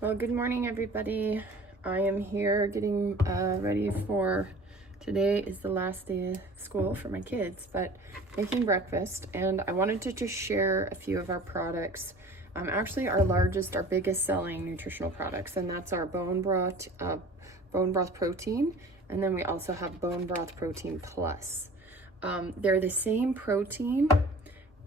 Well, good morning, everybody. I am here getting ready for today is the last day of school for my kids, but making breakfast, and I wanted to just share a few of our products. Actually, our biggest selling nutritional products, and that's our bone broth protein, and then we also have bone broth protein plus. They're the same protein.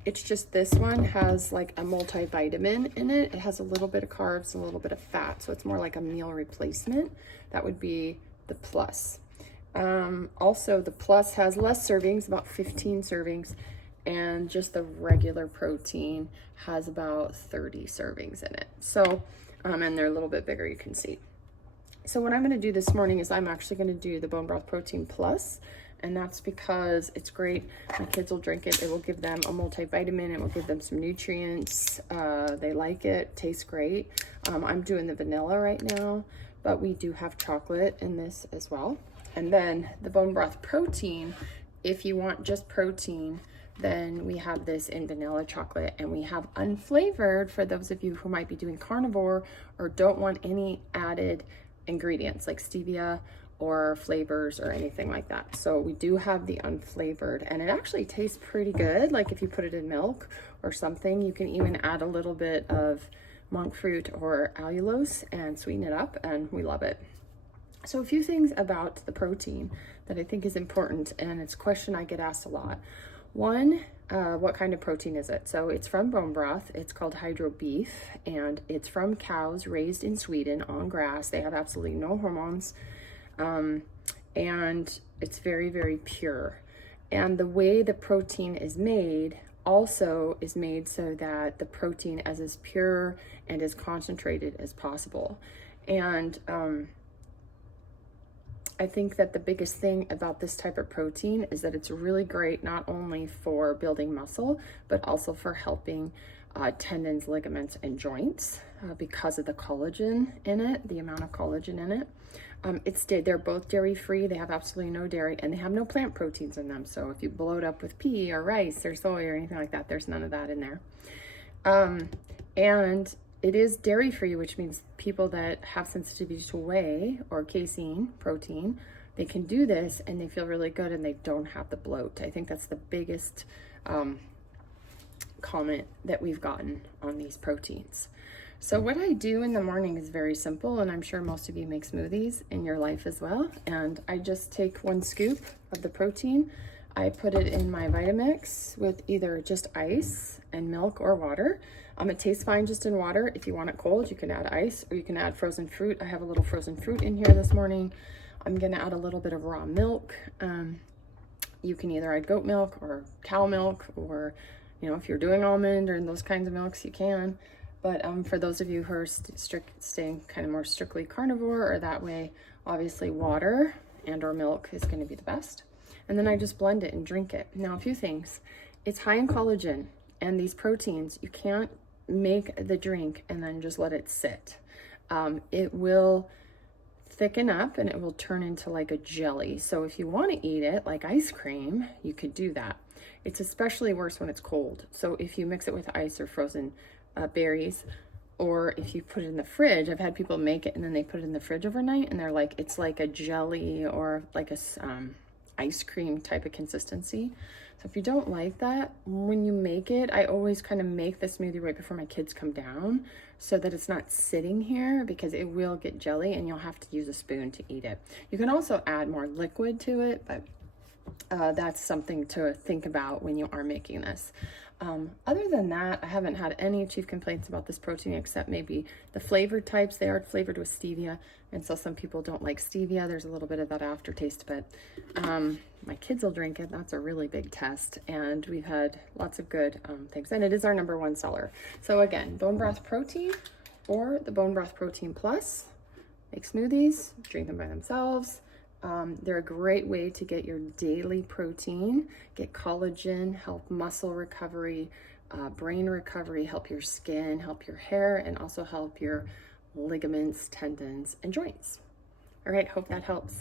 It's just this one has like a multivitamin in it. It has a little bit of carbs and a little bit of fat, so it's more like a meal replacement. That would be the plus. Also, the plus has less servings, about 15 servings, and just the regular protein has about 30 servings in it. So, and they're a little bit bigger, you can see. So what I'm going to do this morning is I'm actually going to do the bone broth protein plus, and that's because it's great. My kids will drink it. It will give them a multivitamin. It will give them some nutrients. They like it. Tastes great. I'm doing the vanilla right now, but we do have chocolate in this as well. And then the bone broth protein, if you want just protein, then we have this in vanilla chocolate, and we have unflavored for those of you who might be doing carnivore or don't want any added ingredients like stevia or flavors or anything like that. So we do have the unflavored, and it actually tastes pretty good. Like if you put it in milk or something, you can even add a little bit of monk fruit or allulose and sweeten it up, and we love it. So a few things about the protein that I think is important, and it's a question I get asked a lot. One, what kind of protein is it? So it's from bone broth. It's called hydro beef, and it's from cows raised in Sweden on grass. They have absolutely no hormones, and it's very, very pure. And the way the protein is made also is made so that the protein is as pure and as concentrated as possible. And I think that the biggest thing about this type of protein is that it's really great not only for building muscle, but also for helping tendons, ligaments, and joints because of the collagen in it, the amount of collagen in it. They're both dairy free. They have absolutely no dairy, and they have no plant proteins in them. So if you bloat up with pea or rice or soy or anything like that, there's none of that in there. And it is dairy free, which means people that have sensitivity to whey or casein protein, they can do this and they feel really good and they don't have the bloat. I think that's the biggest comment that we've gotten on these proteins. So what I do in the morning is very simple, and I'm sure most of you make smoothies in your life as well. And I just take 1 scoop of the protein. I put it in my Vitamix with either just ice and milk or water. It tastes fine just in water. If you want it cold, you can add ice or you can add frozen fruit. I have a little frozen fruit in here this morning. I'm gonna add a little bit of raw milk. You can either add goat milk or cow milk, or if you're doing almond or those kinds of milks, you can. But for those of you who are staying kind of more strictly carnivore or that way, obviously water and or milk is gonna be the best. And then I just blend it and drink it. Now, a few things. It's high in collagen, and these proteins, you can't make the drink and then just let it sit. It will thicken up and it will turn into like a jelly. So if you want to eat it like ice cream, you could do that. It's especially worse when it's cold. So if you mix it with ice or frozen berries, or if you put it in the fridge, I've had people make it and then they put it in the fridge overnight and they're like, it's like a jelly or like a ice cream type of consistency. So if you don't like that, when you make it, I always kind of make the smoothie right before my kids come down so that it's not sitting here, because it will get jelly and you'll have to use a spoon to eat it. You can also add more liquid to it, but that's something to think about when you are making this. Other than that, I haven't had any chief complaints about this protein except maybe the flavored types. They are flavored with stevia, and so some people don't like stevia. There's a little bit of that aftertaste, but my kids will drink it. That's a really big test, and we've had lots of good things, and it is our #1 seller. So again, bone broth protein or the bone broth protein plus. Make smoothies, drink them by themselves. They're a great way to get your daily protein, get collagen, help muscle recovery, brain recovery, help your skin, help your hair, and also help your ligaments, tendons, and joints. All right, hope that helps.